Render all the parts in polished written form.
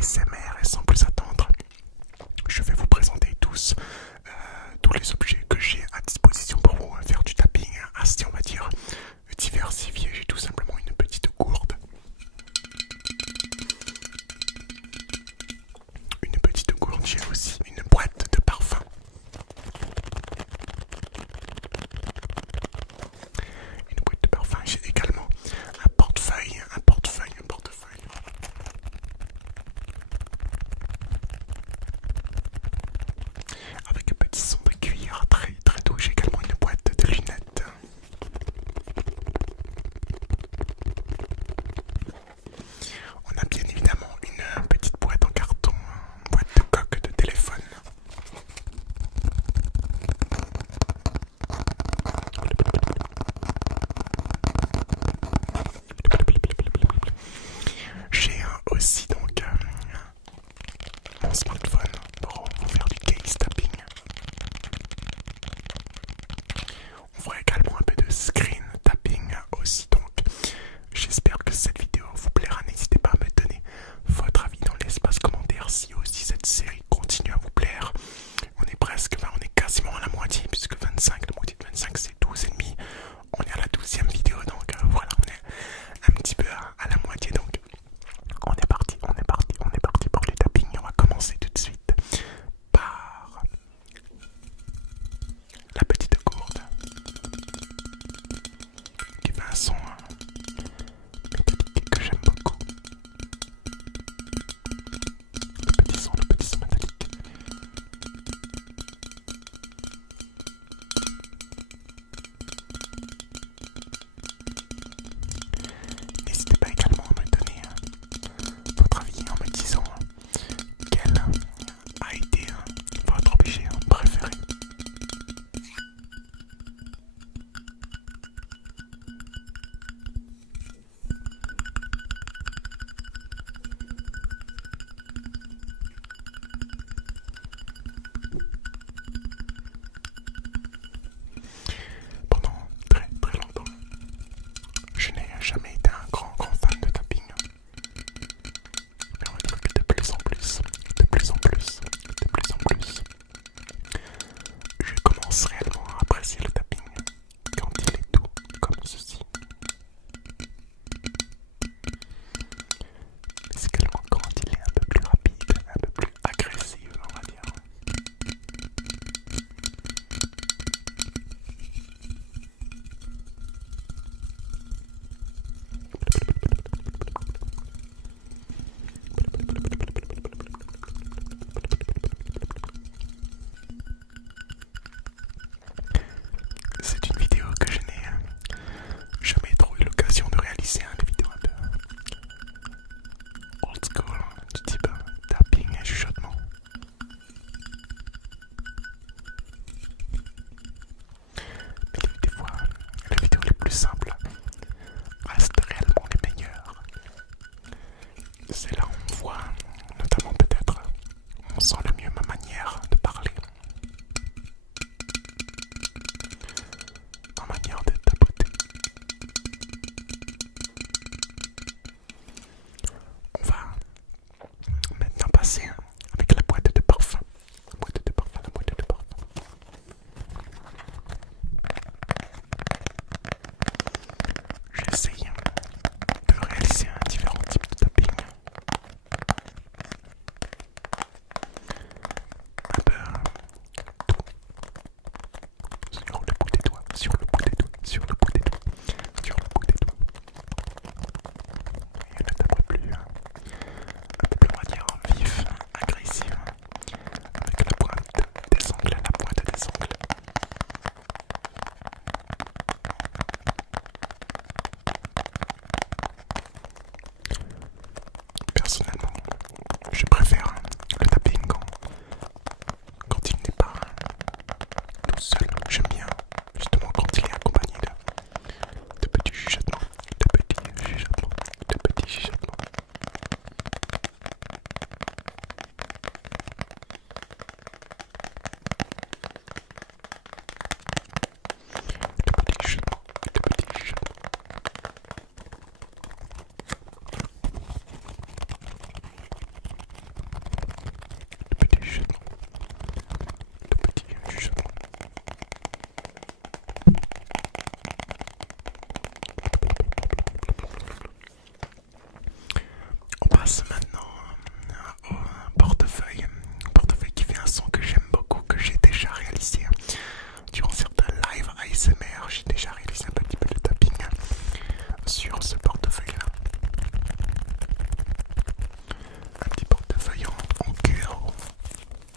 ASMR et sans plus attendre, je vais vous présenter tous les objets que j'ai à disposition pour vous faire du tapping assez, on va dire, diversifié. J'ai tout simplement une petite gourde. J'ai aussi une boîte de parfum. J'ai également un portefeuille.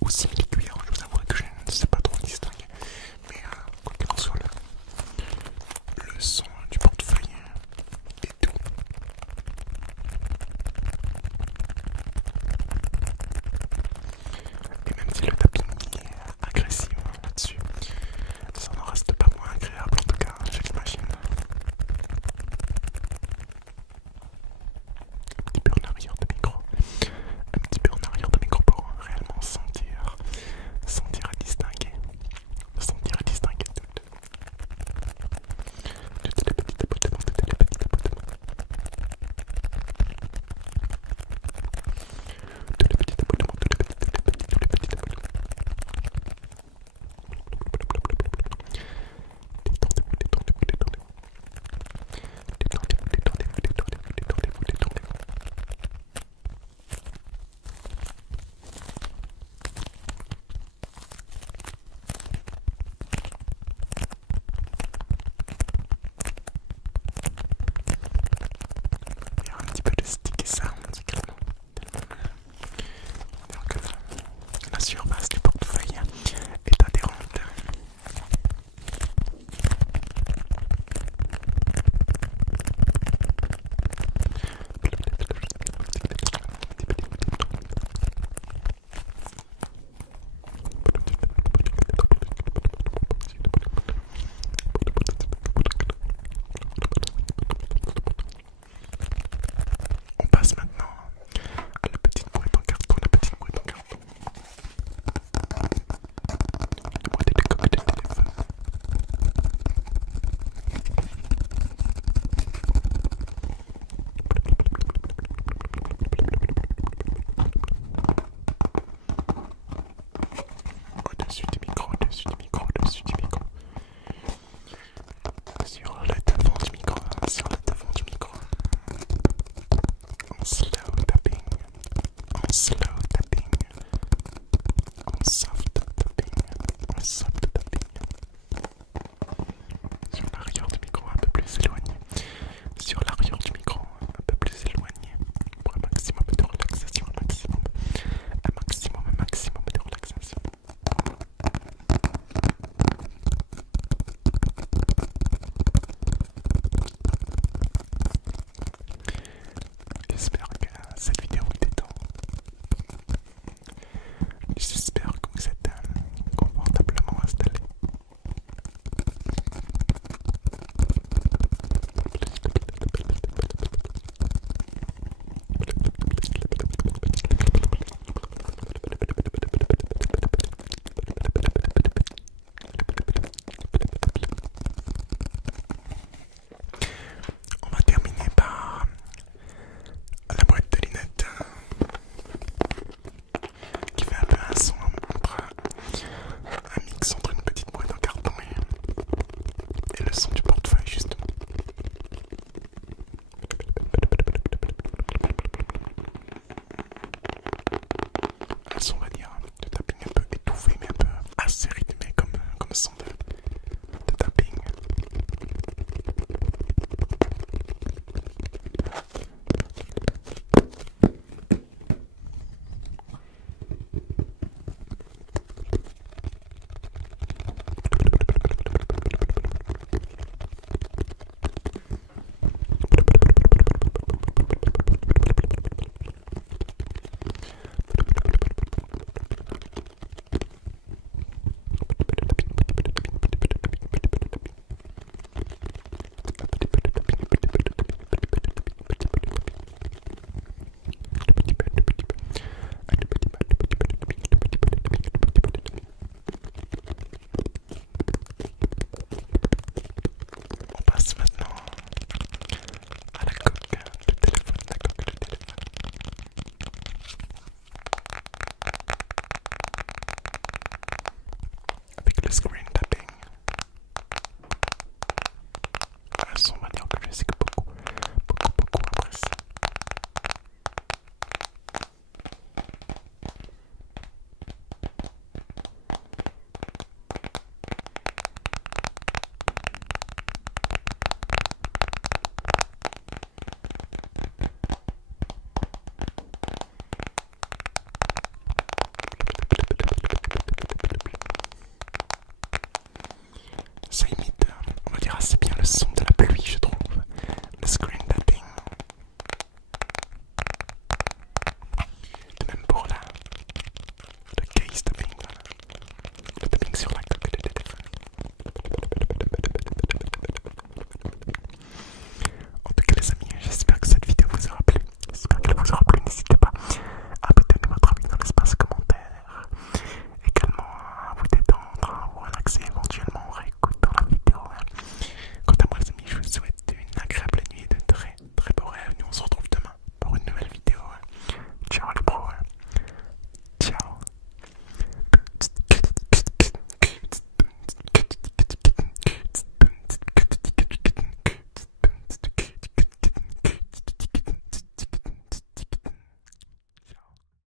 ou simili-cuir. Je vous avouerai que je ne sais pas trop distinguer. Mais quoi qu'il en soit, le son du portefeuille est doux. Et même si le tapping est agressif là-dessus, ça n'en reste pas moins agréable en tout cas, je l'imagine. Un petit peu en arrière de micro. Un petit peu en arrière de micro pour réellement sentir et distinguer. Sentir et distinguer toutes les petites appotements, toutes les petites appotements. Tous les petits appotements, tous les petits appotements. Détendez-vous, détendez-vous, détendez-vous. Détendez-vous, détendez-vous, détendez-vous, détendez-vous, détendez-vous. Il y a un petit peu de sticky sound également. Donc, bien sûr,